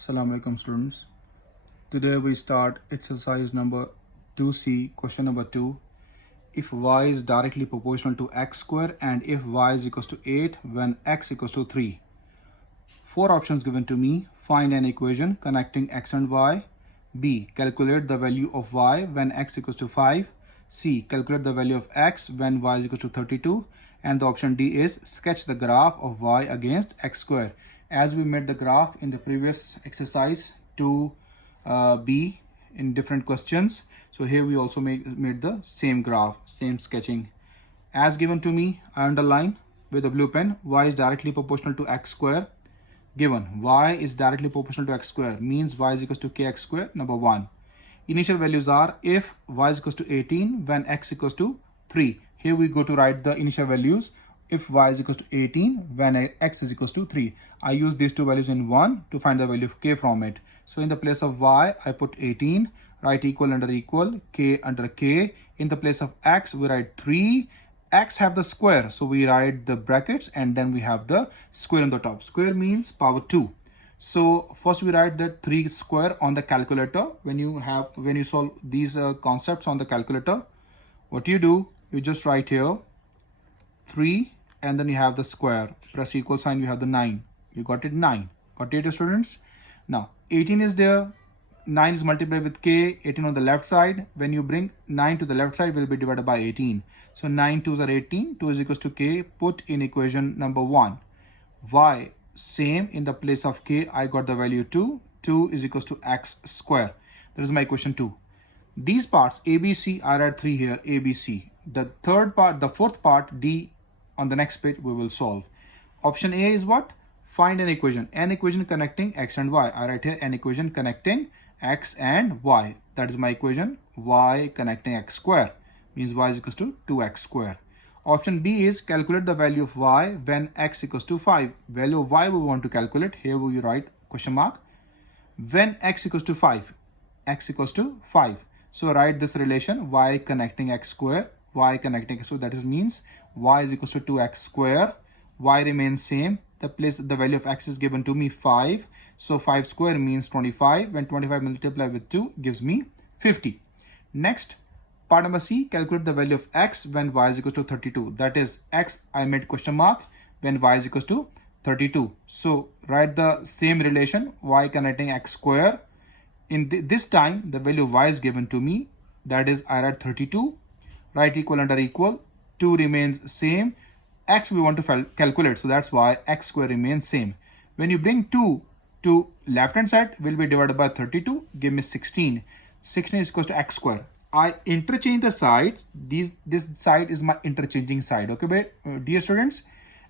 Assalamu alaikum students. Today we start exercise number 2C, question number 2. If y is directly proportional to x square and if y is equals to 8 when x equals to 3. Four options given to me. Find an equation connecting x and y. B. Calculate the value of y when x equals to 5. C. Calculate the value of x when y is equal to 32. And the option D is sketch the graph of y against x square. As we made the graph in the previous exercise 2B in different questions. So here we also made the same graph, same sketching. As given to me, I underline with a blue pen, y is directly proportional to x square. Given y is directly proportional to x square means y is equals to kx square, number 1. Initial values are if y is equals to 18 when x equals to 3. Here we go to write the initial values. If y is equals to 18 when x is equals to 3. I use these two values in 1 to find the value of k from it. So in the place of y, I put 18, write equal under equal, k under k. In the place of x, we write 3. X have the square, so we write the brackets and then we have the square on the top. Square means power 2. So first we write the 3 square on the calculator. When you solve these concepts on the calculator, what you do, you just write here 3 and then you have the square, press equal sign, you have the 9. You got it, 9. Got it, students? Now 18 is there, 9 is multiplied with k, 18 on the left side. When you bring 9 to the left side, will be divided by 18. So 9 2s are 18, 2 is equals to k. Put in equation number 1. Y, same, in the place of k, I got the value 2. 2 is equals to x square. That is my equation 2. These parts, A, B, C, I write 3 here, A, B, C. The fourth part, D, on the next page, we will solve. Option A is what? Find an equation connecting x and y. I write here an equation connecting x and y. That is my equation, y connecting x square. Means y is equals to 2x square. Option B is calculate the value of y when x equals to 5. Value of y we want to calculate. Here we write question mark. When x equals to 5. X equals to 5. So write this relation, y connecting x square. Y connecting x square. That is means y is equals to 2x square. Y remains same. The value of x is given to me 5. So 5 square means 25. When 25 multiplied with 2 gives me 50. Next, part number C, calculate the value of x when y is equal to 32. That is x, I made question mark, when y is equal to 32. So write the same relation, y connecting x square. In this time, the value of y is given to me. That is, I write 32. Write equal under equal. 2 remains same. X we want to calculate, so that's why x square remains same. When you bring 2 to left hand side, will be divided by 32, give me 16. 16 is equals to x square. I interchange the sides. This side is my interchanging side. Okay, dear students,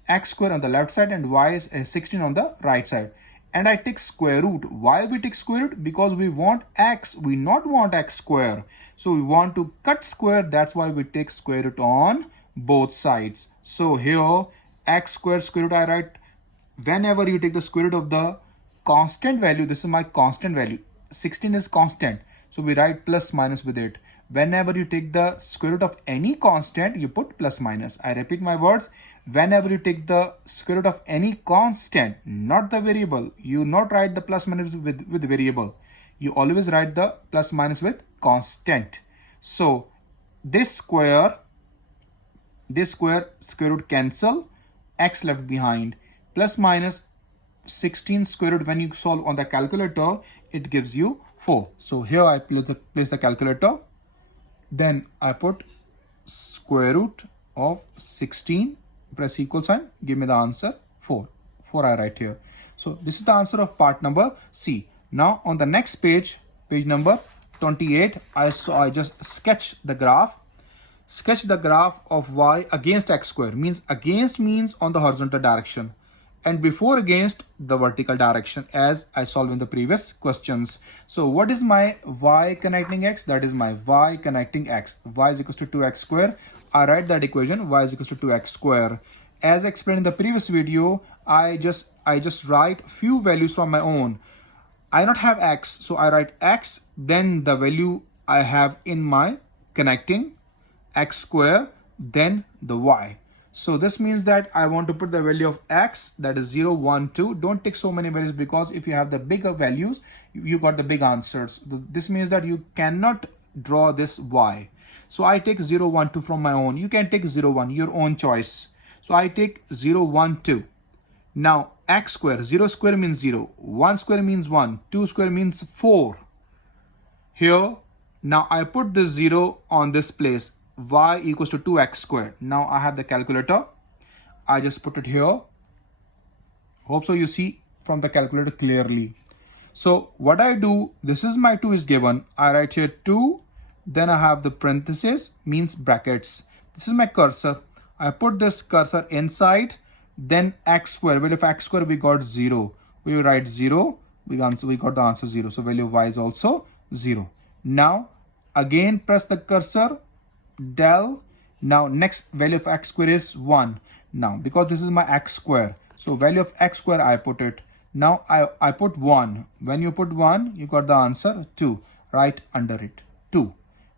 x square on the left side and y is 16 on the right side. And I take square root. Why we take square root? Because we want x, we not want x square. So we want to cut square, that's why we take square root on both sides. So here x square root I write, whenever you take the square root of the constant value, this is my constant value, 16 is constant, so we write plus minus with it. Whenever you take the square root of any constant, you put plus minus. I repeat my words, whenever you take the square root of any constant, not the variable, you not write the plus minus with variable, you always write the plus minus with constant. So this square square root cancel, x left behind, plus minus 16 square root when you solve on the calculator, it gives you 4. So here I place the calculator, then I put square root of 16, press equal sign, give me the answer 4. 4 I write here. So this is the answer of part number C. Now on the next page, page number 28, I just sketch the graph. Sketch the graph of y against x square. Means against means on the horizontal direction and before against the vertical direction, as I solved in the previous questions. So what is my y connecting x? That is my y connecting x. Y is equals to 2x square. I write that equation, y is equals to 2x square. As explained in the previous video, I just write few values from my own. I not have x, so I write x, then the value I have in my connecting x square, then the y. So this means that I want to put the value of x, that is 0, 1, 2. Don't take so many values, because if you have the bigger values, you got the big answers. This means that you cannot draw this y. So I take 0, 1, 2 from my own. You can take 0, 1, your own choice. So I take 0, 1, 2. Now x square, 0 square means 0, 1 square means 1, 2 square means 4. Here, now I put this 0 on this place, y equals to 2x squared. Now I have the calculator. I just put it here. Hope so you see from the calculator clearly. So what I do, this is my 2 is given. I write here 2, then I have the parenthesis, means brackets. This is my cursor. I put this cursor inside, then x square. Value of x square we got 0. We write 0, we got the answer 0. So value of y is also 0. Now again press the cursor, del. Now next value of x square is 1. Now because this is my x square, so value of x square I put it. Now I put 1. When you put 1, you got the answer 2 right under it, 2.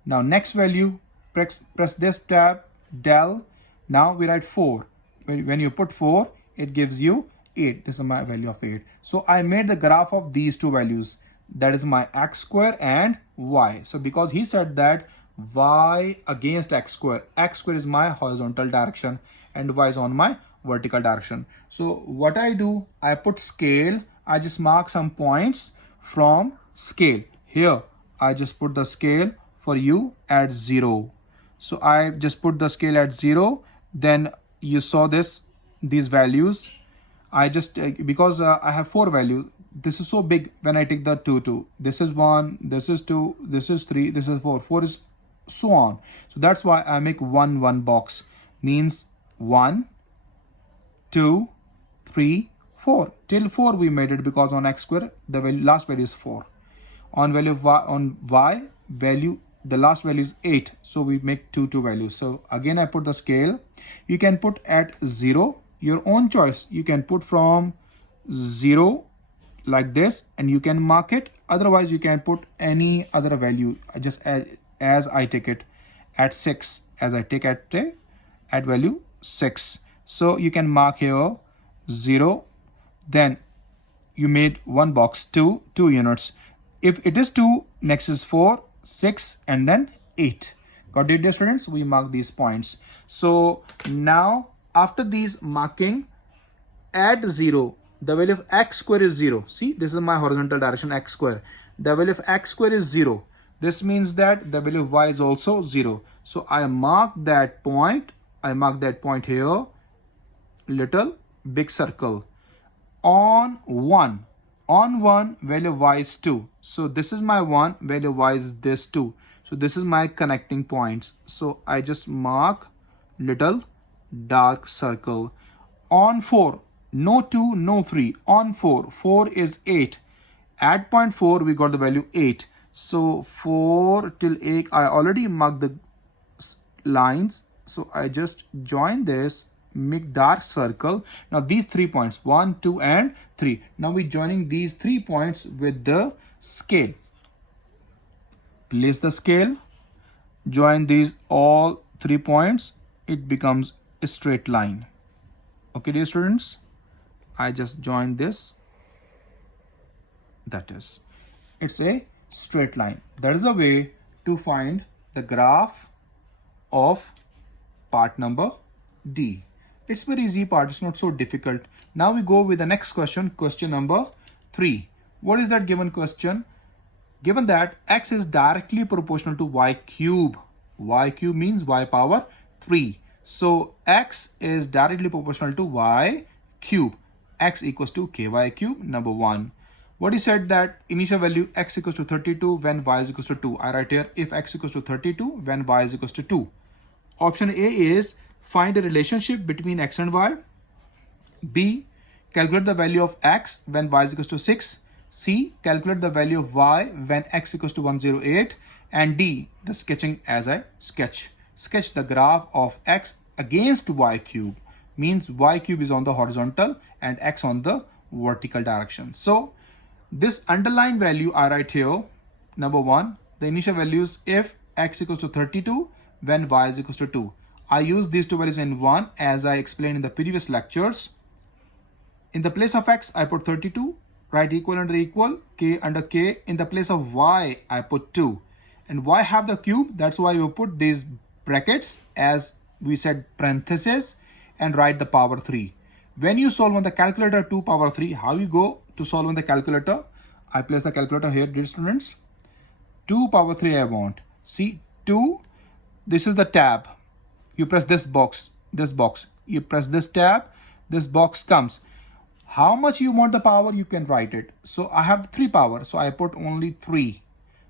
Now next value, press this tab, del. Now we write 4. When you put 4, it gives you 8. This is my value of 8. So I made the graph of these two values, that is my x square and y. So because he said that y against x square is my horizontal direction and y is on my vertical direction. So what I do, I put scale. I just mark some points from scale. Here I just put the scale for you at 0. So I just put the scale at 0. Then you saw these values. I just because I have 4 values, this is so big. When I take the 2, this is 1, this is 2, this is 3, this is 4, 4 is so on. So that's why I make 1 box, means 1, 2, 3, 4. Till 4 we made it, because on x square the last value is 4. On value of y, on y value, the last value is 8. So we make 2 values. So again I put the scale. You can put at 0, your own choice. You can put from 0 like this and you can mark it. Otherwise you can put any other value, just as I take it at 6, as I take at value 6. So you can mark here 0, then you made 1 box, 2 units. If it is 2, next is 4, 6, and then 8. Got it, dear students? We mark these points. So now after these marking, at 0, the value of x square is 0. See, this is my horizontal direction, x square. The value of x square is 0. This means that the value of y is also 0. So I mark that point. I mark that point here, little big circle. On 1, value of y is 2. So this is my 1, value of y is this 2. So this is my connecting points. So I just mark little dark circle. On 4, no 2, no 3. On 4 is 8. At point 4, we got the value 8. So 4 till 8, I already marked the lines. So I just join this, make dark circle. Now these 3 points, 1, 2, and 3. Now we joining these 3 points with the scale. Place the scale, join these all 3 points. It becomes a straight line. Okay, dear students, I just join this. That is, it's a straight line. That is a way to find the graph of part number D. It's very easy part, it's not so difficult. Now we go with the next question, question number 3. What is that given question? Given that x is directly proportional to y cube. Y cube means y power 3. So x is directly proportional to y cube. X equals to ky cube, number 1. What is said that initial value x equals to 32 when y is equals to 2. I write here if x equals to 32 when y is equals to 2. Option A is find a relationship between x and y. B, calculate the value of x when y is equals to 6. C, calculate the value of y when x equals to 108. And D, the sketching as I sketch. Sketch the graph of x against y cube. Means y cube is on the horizontal and x on the vertical direction. So this underlying value I write here, number 1, the initial values if x equals to 32 when y is equals to 2. I use these two values in 1 as I explained in the previous lectures. In the place of x, I put 32. Write equal under equal, k under k. In the place of y, I put 2. And y have the cube. That's why we put these brackets as we said parentheses and write the power 3. When you solve on the calculator 2 power 3, how you go to solve on the calculator? I place the calculator here, dear students. 2 power 3 I want. See, 2, this is the tab. You press this box. You press this tab, this box comes. How much you want the power, you can write it. So I have 3 power, so I put only 3.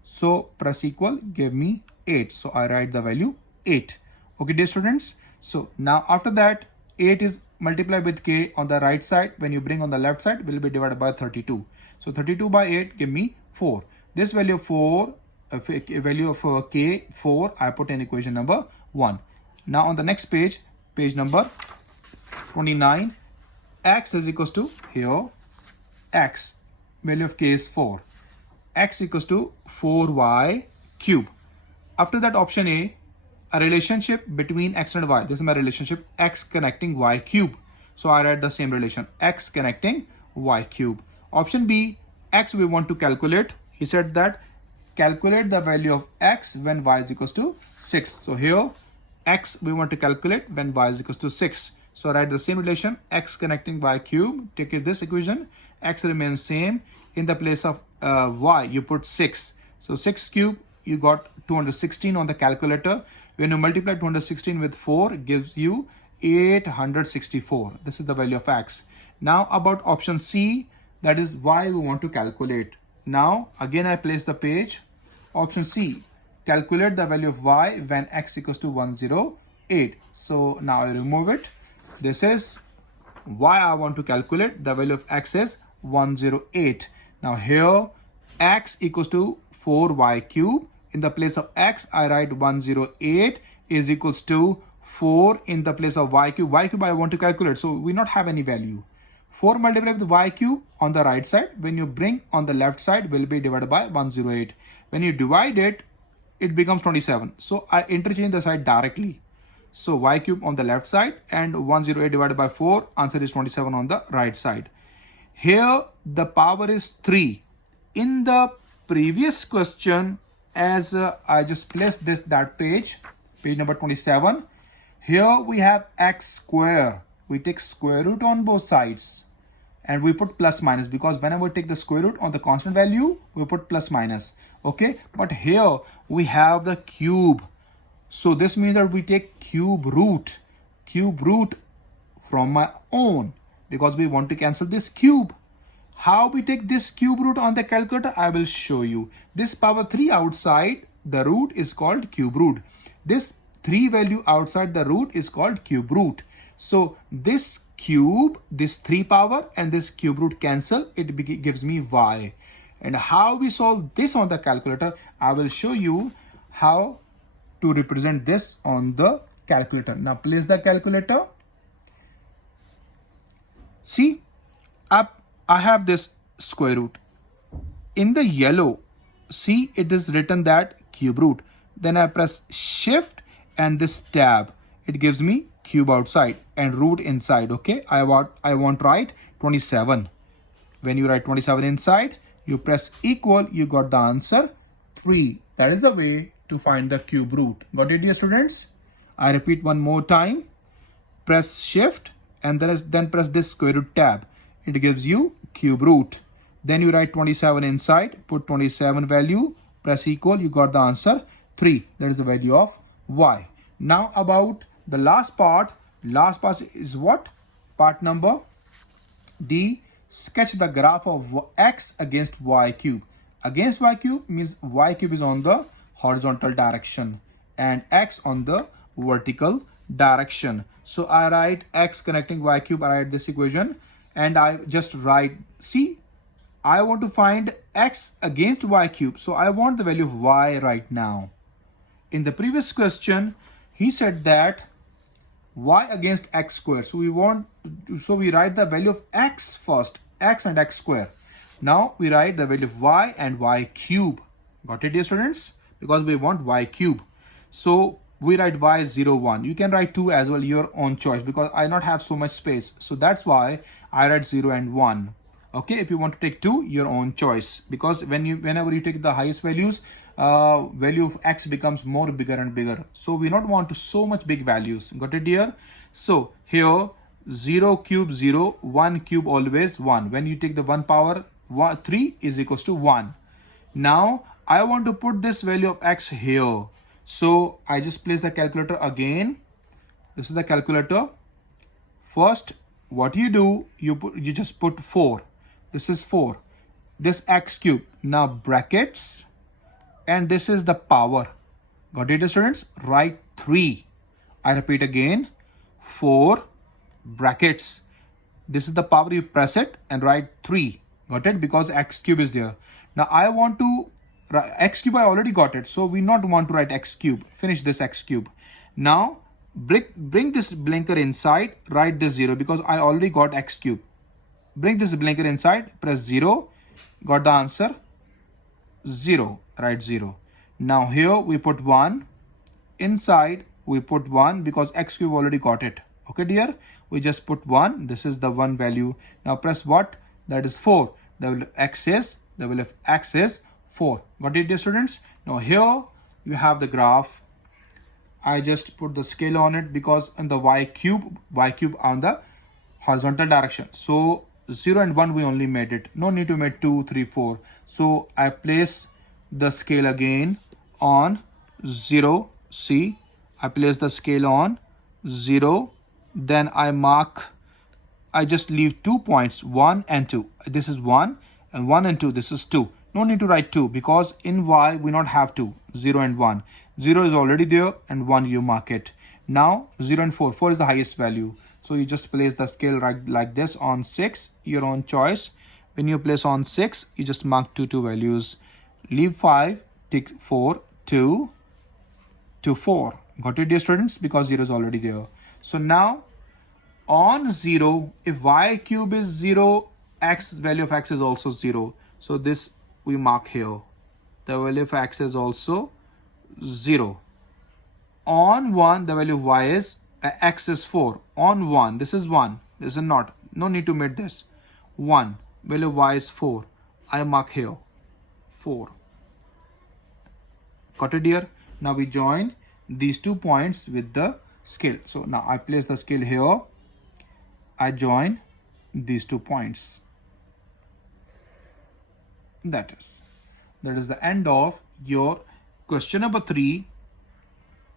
So press equal, give me 8. So I write the value 8. Okay, dear students. So now after that, 8 is multiplied with k on the right side. When you bring on the left side, will be divided by 32. So 32 by 8 give me 4. This value of 4, value of k 4, I put in equation number 1. Now on the next page, page number 29, x is equals to here x, value of k is 4. X equals to 4y cube. After that, option A relationship between x and y. This is my relationship, x connecting y cube. So I write the same relation, x connecting y cube. Option B, x we want to calculate. He said that calculate the value of x when y is equals to 6. So here x we want to calculate when y is equals to 6. So I write the same relation, x connecting y cube. Take this equation, x remains same. In the place of y, you put 6. So 6 cube, you got 216 on the calculator. When you multiply 216 with 4, it gives you 864. This is the value of x. Now about option C, that is y we want to calculate. Now again I place the page. Option C, calculate the value of y when x equals to 108. So now I remove it. This is y I want to calculate. The value of x is 108. Now here x equals to 4y cube. In the place of x, I write 108 is equals to 4 in the place of y cube. Y cube I want to calculate, so we not have any value. 4 multiplied with y cube on the right side. When you bring on the left side, will be divided by 108. When you divide it, it becomes 27. So I interchange the side directly. So y cube on the left side and 108 divided by 4. Answer is 27 on the right side. Here the power is 3. In the previous question, as I just placed that page number 27. Here we have x square. We take square root on both sides and we put plus minus, because whenever we take the square root on the constant value, we put plus minus. Okay, but here we have the cube. So this means that we take cube root from my own, because we want to cancel this cube. How we take this cube root on the calculator, I will show you. This power 3 outside the root is called cube root. This 3 value outside the root is called cube root. So this cube, this 3 power and this cube root cancel, it gives me y. And how we solve this on the calculator, I will show you how to represent this on the calculator. Now place the calculator. See, up I have this square root. In the yellow, see, it is written that cube root. Then I press shift and this tab. It gives me cube outside and root inside. Okay, I want to write 27. When you write 27 inside, you press equal, you got the answer 3. That is the way to find the cube root. Got it, dear students? I repeat one more time. Press shift and then press this square root tab. It gives you cube root. Then you write 27 inside, put 27 value, press equal, you got the answer 3. That is the value of y. Now about the last part is what? Part number D. Sketch the graph of x against y cube. Against y cube means y cube is on the horizontal direction and x on the vertical direction. So I write x connecting y cube, I write this equation. And I just write, see, I want to find x against y cube. So I want the value of y right now. In the previous question, he said that y against x square. So we write the value of x first, x and x square. Now we write the value of y and y cube. Got it, dear students? Because we want y cube. So we write y is 0, 1. You can write 2 as well, your own choice, because I not have so much space. So that's why I write 0 and 1. Okay, if you want to take 2, your own choice, because whenever you take the highest values, value of x becomes more bigger and bigger. So we not want to so much big values. Got it here? So here 0 cube 0, 1 cube always 1. When you take the 1 power 3 is equals to 1. Now I want to put this value of x here. So I just place the calculator again. This is the calculator. First, what you do, you just put 4. This is 4. This x cube. Now brackets. And this is the power. Got it, students? Write 3. I repeat again. 4 brackets. This is the power. You press it and write 3. Got it? Because x cube is there. Now I want to x cube. I already got it. So we not want to write x cube. Finish this x cube. Now bring this blinker inside. Write this 0 because I already got x cube. Bring this blinker inside, press 0, got the answer 0, write 0. Now here we put 1, inside we put 1 because x cube already got it. Okay dear, we just put 1, this is the 1 value. Now press what? That is 4. The value of x is 4. Got it dear students? Now here you have the graph. I just put the scale on it because in the y cube on the horizontal direction. So 0 and 1 we only made it. No need to make 2, 3, 4. So I place the scale again on 0. See, I place the scale on 0. Then I just leave 2 points, 1 and 2. This is 1 and 1 and 2. This is 2. No need to write 2 because in y we not have 2. 0 and 1. 0 is already there and 1 you mark it. Now 0 and 4. 4 is the highest value. So you just place the scale right like this on 6, your own choice. When you place on 6, you just mark two values. Leave 5, tick 4, 2, 4. Got it dear students? Because 0 is already there. So now on 0, if y cube is 0, value of x is also 0. So this we mark here. The value of x is also 0. On 1, the value of y is x is 4. On 1, this is 1. This is not. No need to make this. 1. Value of y is 4. I mark here. 4. Got it dear? Now we join these 2 points with the scale. So now I place the scale here. I join these 2 points. That is the end of your question number 3,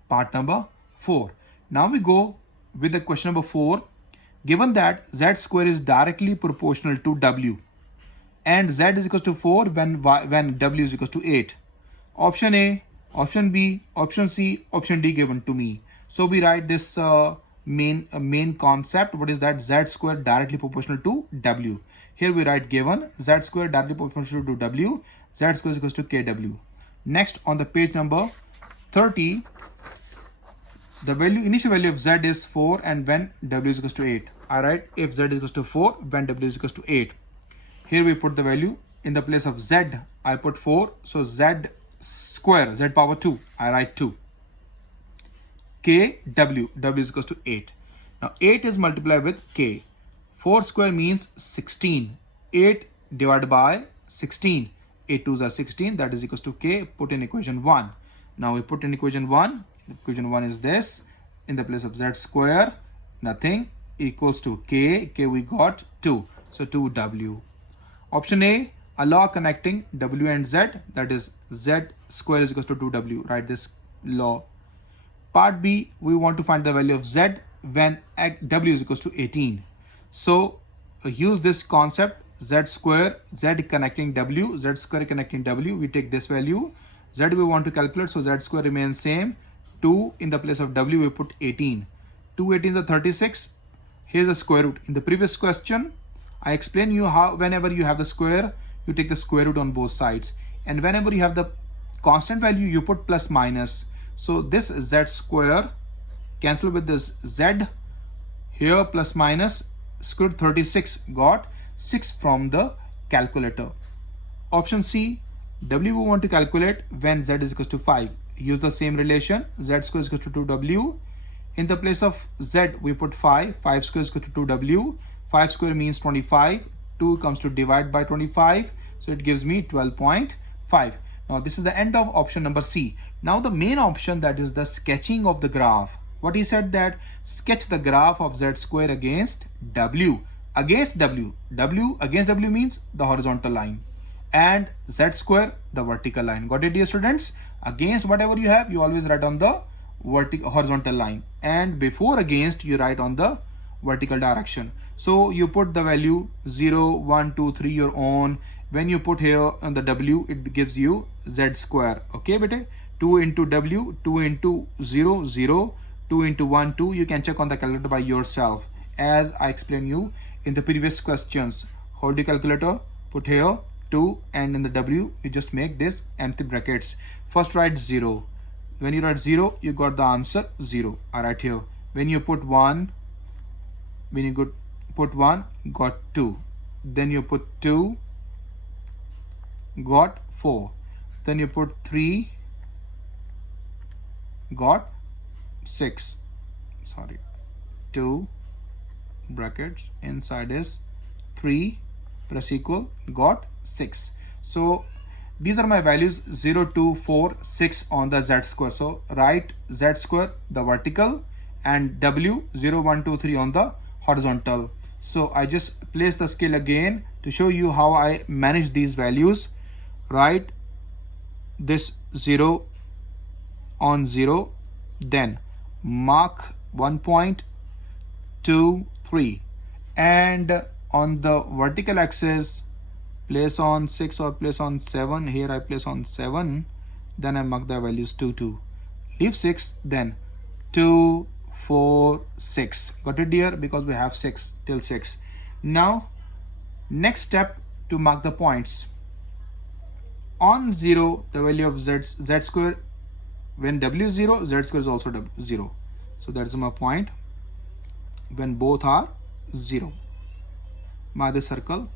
part number 4. Now we go with the question number 4. Given that z square is directly proportional to w and z is equal to 4 when w is equal to 8. Option A, option B, option C, option D given to me. So we write this main concept. What is that? Z square directly proportional to w. Here we write given z square directly proportional to w, z square is equal to kw. Next on the page number 30, the initial value of z is 4 and when w is equal to 8. I write if z is equal to 4 when w is equal to 8. Here we put the value in the place of z. I put 4. So z square, z power 2. I write 2. K w is equal to 8. Now 8 is multiplied with k. 4 square means 16. 8 divided by 16. 8 2s are 16. That is equal to k. Put in equation 1. Now we put in equation 1. Equation 1 is this. In the place of z square, nothing, equals to k. K we got 2. So 2w. Option A, a law connecting w and z. That is z square is equal to 2w. Write this law. Part B, we want to find the value of z when w is equal to 18. So use this concept, z square, z connecting w, z square connecting w. We take this value. Z we want to calculate, so z square remains same. 2 in the place of w we put 18. 2 18s are 36. Here's the square root. In the previous question, I explained you how whenever you have the square, you take the square root on both sides. And whenever you have the constant value, you put plus minus. So this z square cancel with this z. Here plus minus square root 36 got 6 from the calculator. Option C, w we want to calculate when z is equal to 5. use the same relation. Z square is equal to 2W. In the place of Z, we put 5. 5 square is equal to 2W. 5 square means 25. 2 comes to divide by 25. So it gives me 12.5. Now this is the end of option number C. Now the main option, that is the sketching of the graph. What he said, that sketch the graph of Z square against W. Against W. Against W means the horizontal line. And Z square, the vertical line. Got it, dear students? Against whatever you have, you always write on the horizontal line. And before against, you write on the vertical direction. So you put the value 0, 1, 2, 3 your own. When you put here on the W, it gives you Z square. Okay, bete? 2 into W, 2 into 0, 0, 2 into 1, 2. You can check on the calculator by yourself. As I explained you in the previous questions. Hold the calculator, put here 2, and in the W, you just make this empty brackets. First write 0. When you write 0, you got the answer 0. I write here. When you put 1, put 1, got 2. Then you put 2, got 4. Then you put 3, got 6. Sorry, 2 brackets, inside is 3, press equal, got 6. So these are my values 0, 2, 4, 6 on the Z square. So write Z square, the vertical, and W 0, 1, 2, 3 on the horizontal. So I just place the scale again to show you how I manage these values. Write this 0 on 0, then mark 1 point, 2, 3, and on the vertical axis place on 6 or place on 7. Here I place on 7, then I mark the values 2, 2. Leave 6, then 2, 4, 6. Got it, dear? Because we have 6 till 6. Now next step, to mark the points. On 0, the value of Z square, when W is 0, Z square is also 0. So that's my point. When both are 0, mark the circle.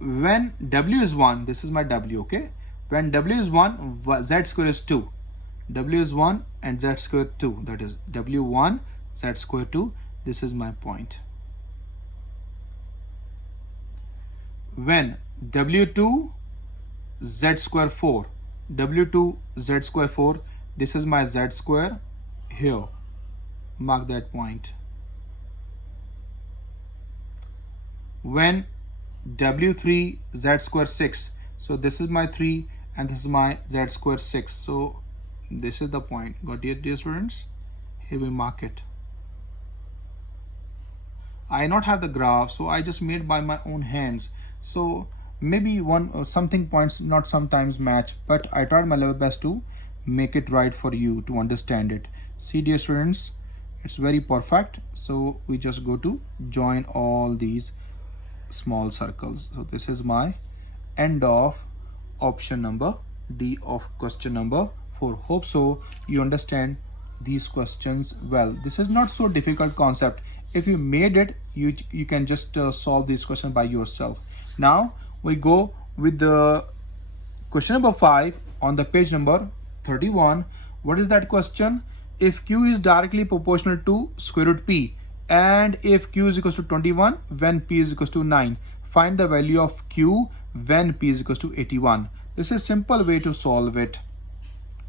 When W is 1, this is my W, okay? When W is 1, Z square is 2. W is 1 and Z square 2. That is W1, Z square 2. This is my point. When W2, Z square 4. W2, Z square 4. This is my Z square here. Mark that point. When W3, Z square 6. So this is my 3 and this is my Z square 6. So this is the point. Got it, dear students? Here we mark it. I not have the graph, so I just made by my own hands. So maybe something points not sometimes match, but I tried my level best to make it right for you to understand it. See, dear students, it's very perfect. So we just go to join all these small circles. So this is my end of option number D of question number 4. Hope so you understand these questions well. This is not so difficult concept. If you made it, you can just solve these questions by yourself. Now we go with the question number 5 on the page number 31. What is that question? If Q is directly proportional to square root P, and if Q is equals to 21 when P is equals to 9, find the value of Q when P is equals to 81. This is simple way to solve it.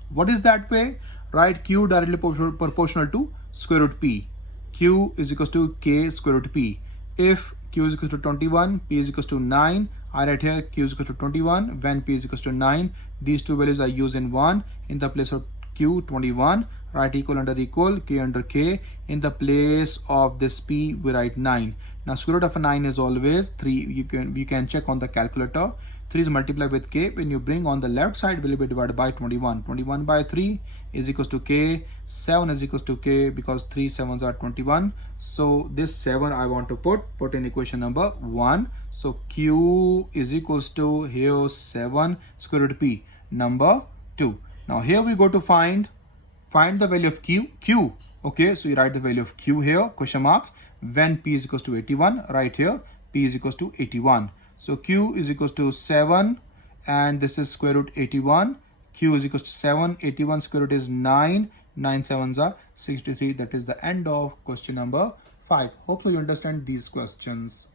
What is that way? Write Q directly proportional to square root P. Q is equals to K square root P. If Q is equals to 21, P is equals to 9, I write here Q is equals to 21 when P is equals to 9. These two values I use in 1. In the place of Q, 21, write equal under equal, K under K. In the place of this P, we write 9. Now square root of 9 is always 3. You can check on the calculator. 3 is multiplied with K. When you bring on the left side, will be divided by 21. 21 by 3 is equals to K. 7 is equals to K because 3 7s are 21. So this 7 I want to put in equation number 1. So Q is equals to here 7 square root P number 2. Now here we go to find the value of Q. Okay, so you write the value of Q here, question mark. When P is equals to 81, right here P is equals to 81. So Q is equals to 7 and this is square root 81. Q is equals to 7. 81 square root is 9. 9 sevens are 63. That is the end of question number 5. Hopefully you understand these questions.